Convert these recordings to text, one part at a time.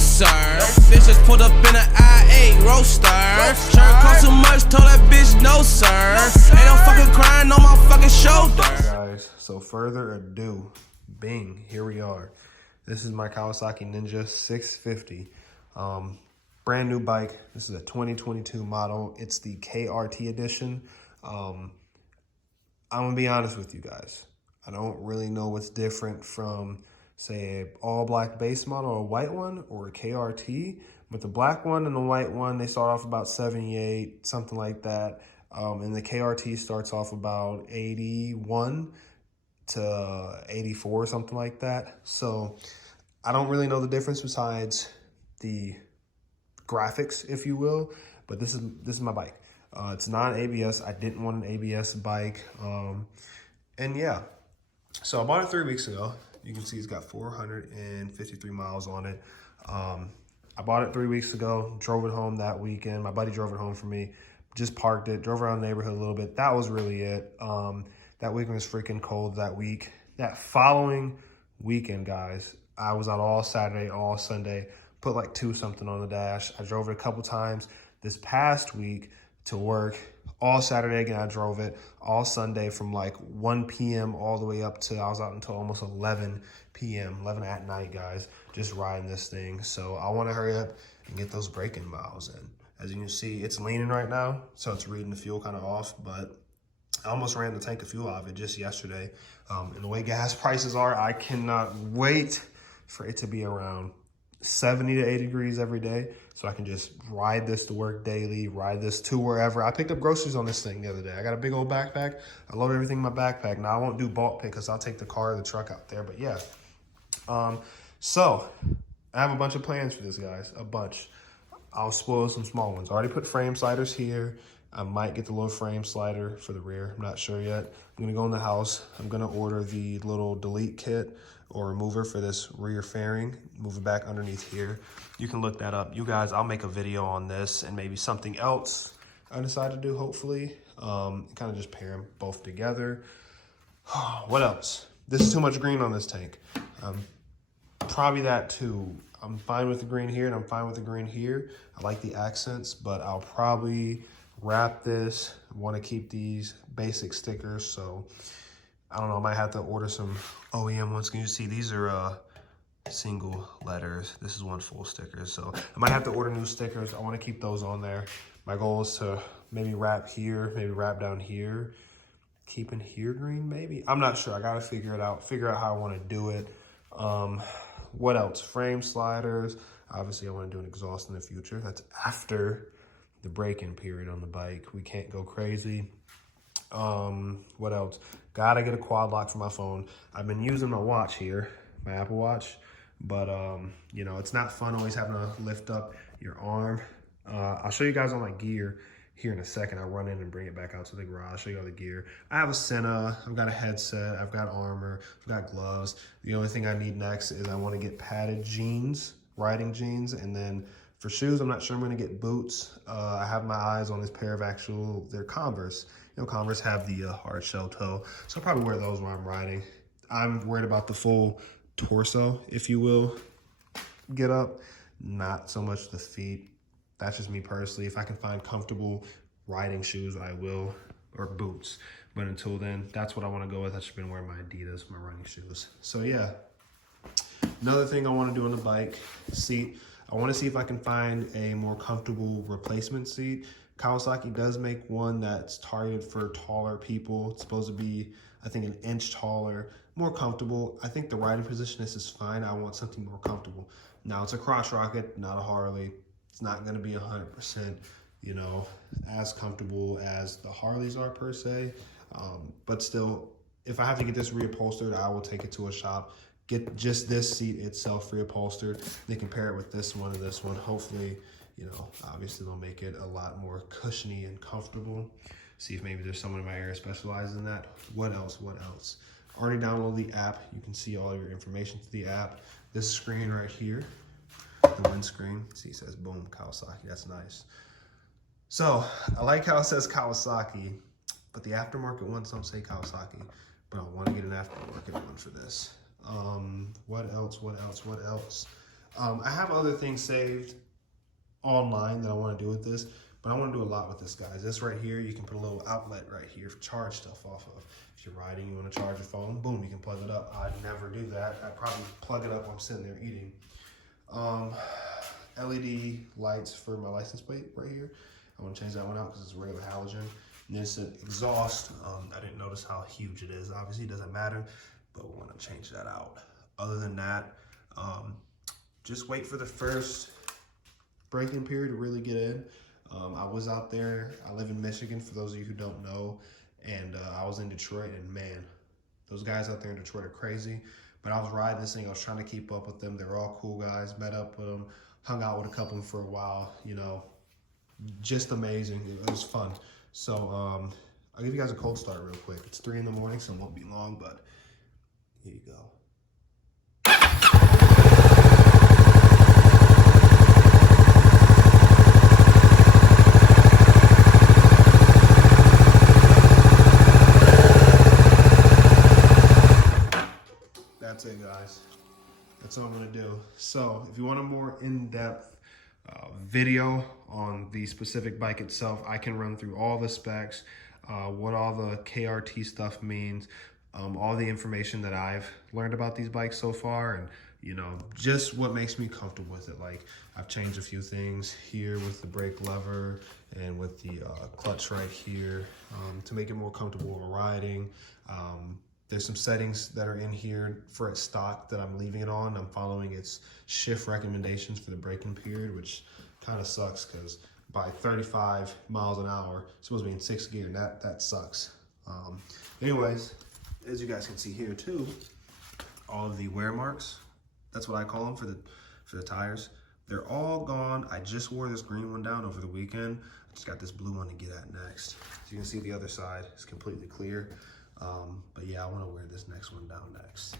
sir. Bitch just pulled up in an I-8 roaster. Shirt cost too much, told that bitch no, sir. Ain't no fucking crying on my fucking shoulder. Guys, so further ado, bing, here we are. This is my Kawasaki Ninja 650. Brand new bike. This is a 2022 model. It's the KRT edition. I'm gonna be honest with you guys. I don't really know what's different from, say, an all black base model, a white one, or a KRT. But the black one and the white one, they start off about 78, something like that. And the KRT starts off about 81 to 84, something like that. So I don't really know the difference besides the graphics, if you will. But this is my bike. It's non-ABS. I didn't want an ABS bike. And yeah, so I bought it 3 weeks ago. You can see it's got 453 miles on it. I bought it 3 weeks ago, drove it home that weekend. My buddy drove it home for me, just parked it, drove around the neighborhood a little bit. That was really it. That weekend was freaking cold that week. That following weekend, guys, I was out all Saturday, all Sunday, put like 2 something on the dash. I drove it a couple times this past week to work. All Saturday again, I drove it. All Sunday from like 1 p.m. all the way up to, I was out until almost 11 p.m., 11 at night, guys, just riding this thing. So I want to hurry up and get those braking miles in. As you can see, it's leaning right now, so it's reading the fuel kind of off, but I almost ran the tank of fuel out of it just yesterday. And the way gas prices are, I cannot wait for it to be around 70 to 80 degrees every day, so I can just ride this to work daily, ride this to wherever. I picked up groceries on this thing the other day. I got a big old backpack. I load everything in my backpack. Now I won't do bulk pick because I'll take the car or the truck out there, but yeah. So I have a bunch of plans for this, guys, a bunch. I'll spoil some small ones. I already put frame sliders here. I might get the little frame slider for the rear. I'm not sure yet. I'm gonna go in the house. I'm gonna order the little delete kit or remover for this rear fairing, move it back underneath here. You can look that up. You guys, I'll make a video on this and maybe something else I decide to do, hopefully. Kind of just pair them both together. What else? This is too much green on this tank. Probably that too. I'm fine with the green here and I'm fine with the green here. I like the accents, but I'll probably wrap this. I want to keep these basic stickers, so I don't know, I might have to order some OEM ones. Can you see these are single letters? This is one full sticker, so I might have to order new stickers. I want to keep those on there. My goal is to maybe wrap here, maybe wrap down here, keeping here green maybe. I'm not sure. I got to figure it out, figure out how I want to do it. What else? Frame sliders. Obviously, I want to do an exhaust in the future. That's after the break-in period on the bike. We can't go crazy. What else? Gotta get a quad lock for my phone. I've been using my watch here, my Apple Watch, but you know, it's not fun always having to lift up your arm. I'll show you guys all my gear here in a second. I'll run in and bring it back out to the garage, show you all the gear. I have a Sena, I've got a headset, I've got armor, I've got gloves. The only thing I need next is I want to get padded jeans, riding jeans, and then for shoes, I'm not sure I'm going to get boots. I have my eyes on this pair of they're Converse. You know, Converse have the hard shell toe, so I'll probably wear those when I'm riding. I'm worried about the full torso, if you will, get up, not so much the feet. That's just me personally. If I can find comfortable riding shoes, I will, or boots. But until then, that's what I want to go with. I've just been wearing my Adidas, my running shoes. So yeah, another thing I want to do on the bike, seat. I want to see if I can find a more comfortable replacement seat. Kawasaki does make one that's targeted for taller people. It's supposed to be, I think, an inch taller, more comfortable. I think the riding position is fine. I want something more comfortable. Now, it's a Cross Rocket, not a Harley. It's not going to be 100%, you know, as comfortable as the Harleys are per se. But still, if I have to get this reupholstered, I will take it to a shop. Get just this seat itself reupholstered. They compare it with this one and this one. Hopefully, you know, obviously they'll make it a lot more cushiony and comfortable. See if maybe there's someone in my area specialized in that. What else? What else? Already download the app. You can see all your information through the app. This screen right here, the windscreen. See, it says boom, Kawasaki. That's nice. So I like how it says Kawasaki, but the aftermarket ones don't say Kawasaki. But I want to get an aftermarket one for this. What else? I have other things saved online that I want to do with this, but I want to do a lot with this, guys. This right here, you can put a little outlet right here for charge stuff off of. If you're riding, you want to charge your phone, boom, you can plug it up. I'd never do that. I'd probably plug it up while I'm sitting there eating. LED lights for my license plate right here. I want to change that one out because it's regular halogen. And this exhaust, I didn't notice how huge it is. Obviously, it doesn't matter, but we want to change that out. Other than that, just wait for the first braking period to really get in. I was out there. I live in Michigan, for those of you who don't know, and I was in Detroit, and man, those guys out there in Detroit are crazy. But I was riding this thing. I was trying to keep up with them. They're all cool guys. Met up with them, hung out with a couple of them for a while. You know, just amazing. It was fun. So I'll give you guys a cold start real quick. It's 3 in the morning, so it won't be long, but here you go. That's it, guys. That's all I'm gonna do. So if you want a more in-depth video on the specific bike itself, I can run through all the specs, what all the KRT stuff means, all the information that I've learned about these bikes so far, and you know, just what makes me comfortable with it. Like, I've changed a few things here with the brake lever and with the clutch right here to make it more comfortable with riding. There's some settings that are in here for its stock that I'm leaving it on. I'm following its shift recommendations for the braking period, which kind of sucks because by 35 miles an hour, it's supposed to be in 6th gear, and that sucks. Anyways, as you guys can see here too, all of the wear marks, that's what I call them for the tires. They're all gone. I just wore this green one down over the weekend. I just got this blue one to get at next. So you can see the other side is completely clear. But yeah, I want to wear this next one down next.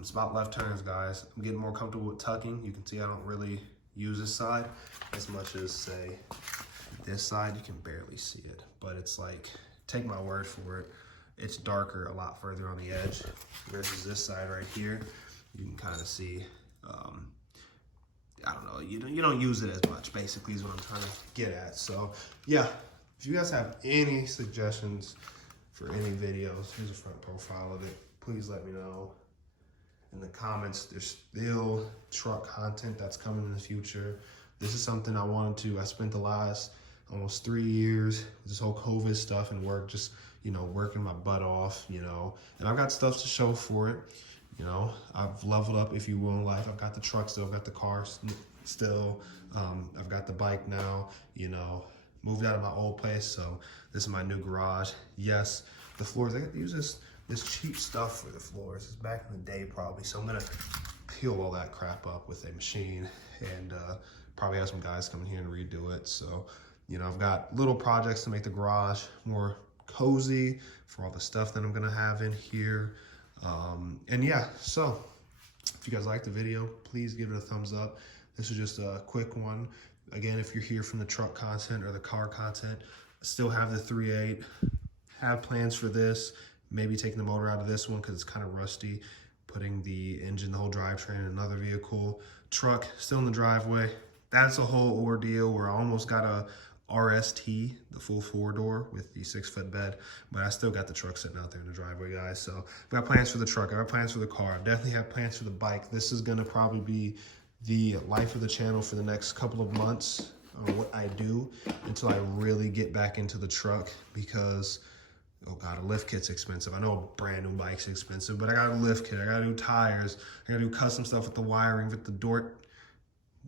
It's about left turns, guys. I'm getting more comfortable with tucking. You can see I don't really use this side as much as, say, this side. You can barely see it, but it's like, take my word for it, it's darker a lot further on the edge versus this side right here. You can kind of see, I don't know, you don't use it as much, basically, is what I'm trying to get at. So yeah, if you guys have any suggestions for any videos, here's a front profile of it, please let me know in the comments. There's still truck content that's coming in the future. This is something I spent the last almost 3 years with this whole COVID stuff and work, just, you know, working my butt off, you know, and I've got stuff to show for it. You know, I've leveled up, if you will, in life. I've got the truck still, I've got the car still, I've got the bike now, you know, moved out of my old place, so this is my new garage. Yes, the floors, I got to use this cheap stuff for the floors. It's back in the day probably, so I'm gonna peel all that crap up with a machine and probably have some guys come in here and redo it. So, you know, I've got little projects to make the garage more cozy for all the stuff that I'm gonna have in here. And yeah, so if you guys liked the video, please give it a thumbs up. This was just a quick one. Again, if you're here from the truck content or the car content, still have the 3.8, have plans for this, maybe taking the motor out of this one because it's kind of rusty, putting the engine, the whole drivetrain in another vehicle. Truck still in the driveway. That's a whole ordeal where I almost got a RST, the full 4-door with the 6-foot bed, but I still got the truck sitting out there in the driveway, guys. So I've got plans for the truck, I got plans for the car, I definitely have plans for the bike. This is gonna probably be the life of the channel for the next couple of months on what I do until I really get back into the truck, because oh god, a lift kit's expensive. I know a brand new bike's expensive, but I got a lift kit, I gotta do tires, I gotta do custom stuff with the wiring, with the door.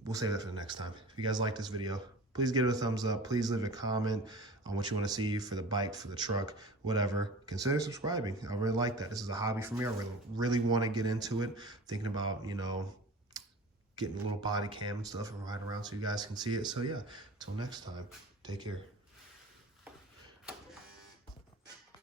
We'll save that for the next time. If you guys like this video, please give it a thumbs up. Please leave a comment on what you want to see for the bike, for the truck, whatever. Consider subscribing. I really like that. This is a hobby for me. I really want to get into it. Thinking about, you know, getting a little body cam and stuff and ride around so you guys can see it. So yeah, until next time, take care.